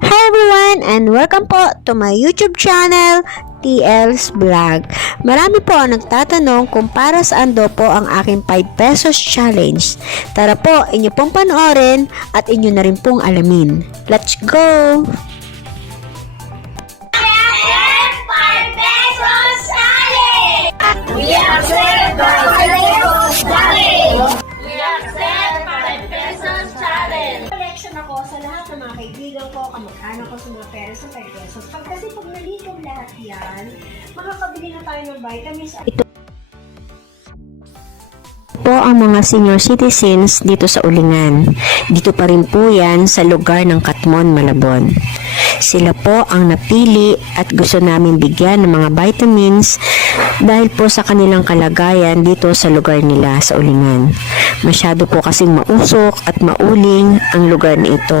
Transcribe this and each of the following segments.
Hi everyone and welcome po to my YouTube channel, TL's Vlog. Marami po ang nagtatanong kung para saan daw po ang aking 5 pesos challenge. Tara po, inyo pong panoorin at inyo na rin pong alamin. Let's go! We accept 5 pesos challenge! We accept 5 pesos challenge! Collection ako sa lahat ng mga kaibigan ko, kamag-anak ko sa mga pera sa 5 pesos. Kasi pag nalikom lahat yan, makakabili na tayo ng vitamins at Po ang mga senior citizens dito sa Ulingan. Dito pa rin po yan sa lugar ng Katmon, Malabon. Sila po ang napili at gusto namin bigyan ng mga vitamins dahil po sa kanilang kalagayan dito sa lugar nila sa Ulingan. Masyado po kasing mausok at mauling ang lugar na ito.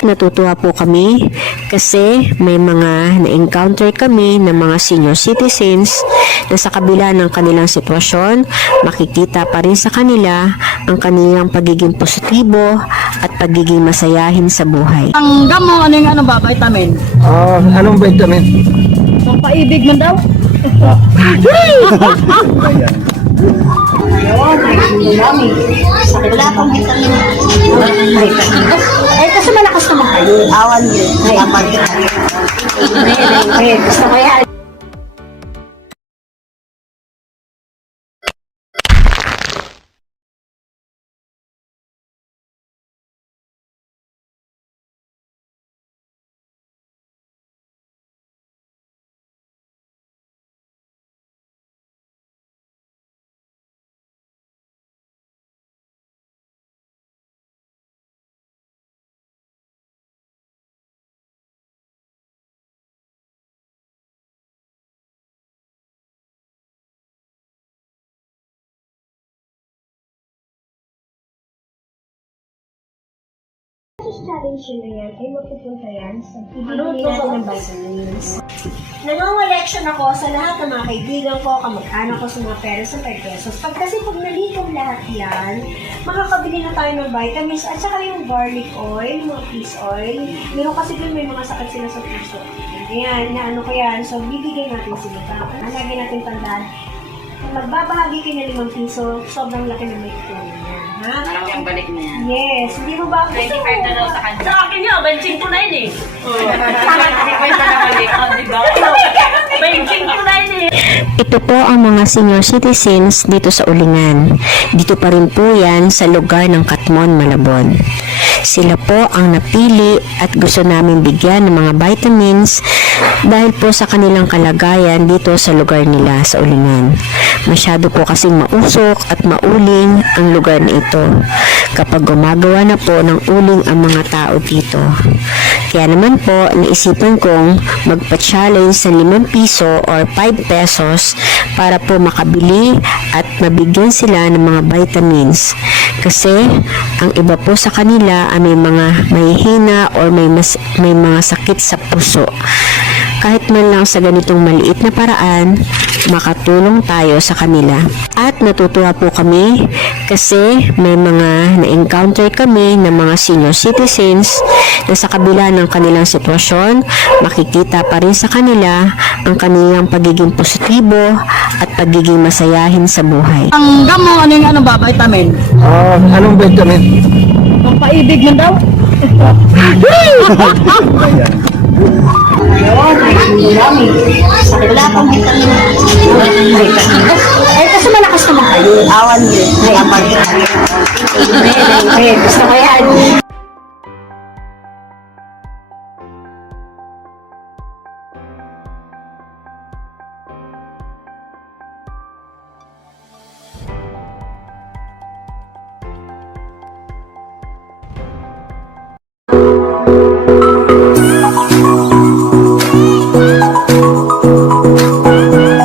Natutuwa po kami kasi may mga na-encounter kami ng mga senior citizens na sa kabila ng kanilang sitwasyon, makikita pa rin sa kanila ang kanilang pagiging positibo at pagiging masayahin sa buhay. Ang gamo, ano yung vitamin? Anong vitamin? Pampaibig man daw. wala pang vitamin. Eh, kasi malakas naman kayo. Awan yun. Gusto ko yan. Challenge yun na yan ay mapupunta yan sa bibili natin ng vitamins. Nangongelection ako sa lahat ng mga kaibigan ko, kamag-anak ko sa mga pera sa 5 pesos. Kasi pag nalikom lahat yan, makakabili na tayo ng vitamins at saka yung garlic oil, mga fish oil. Meron kasi dun may mga sakit sila sa puso. Ayan, naano ko yan. So, bibigyan natin sila. Lagi natin tandaan. Kung magbabahagi kayo ng 5 piso, sobrang laki na may tutulong yan. Ha? Parang yung balik na yan. Yes, hindi mo ba? 25 na daw sa kanya. Sa akin yun, benching ko na yun eh. Parang 25 na balik. Diba? Benching ko na yun eh. Ito po ang mga senior citizens dito sa Ulingan. Dito pa rin po yan sa lugar ng Katmon, Malabon. Sila po ang napili at gusto namin bigyan ng mga vitamins dahil po sa kanilang kalagayan dito sa lugar nila sa Ulingan. Masyado po kasing mausok at mauling ang lugar na ito kapag gumagawa na po ng uling ang mga tao dito. Kaya naman po, naisipan kong magpa-challenge sa 5 piso or 5 pesos para po makabili at mabigyan sila ng mga vitamins. Kasi ang iba po sa kanila ay may mga mahihina or may mga sakit sa puso. Kahit man lang sa ganitong maliit na paraan, makatulong tayo sa kanila. At natutuwa po kami kasi may mga na-encounter kami ng mga senior citizens na sa kabila ng kanilang sitwasyon, makikita pa rin sa kanila ang kanilang pagiging positibo at pagiging masayahin sa buhay. Ang gamo, ano yung vitamin? Anong vitamin? Pampaibig man daw. Wala pang vitamin. Eh, kasi malakas naman kayo. Awan yun. Gusto ko yan.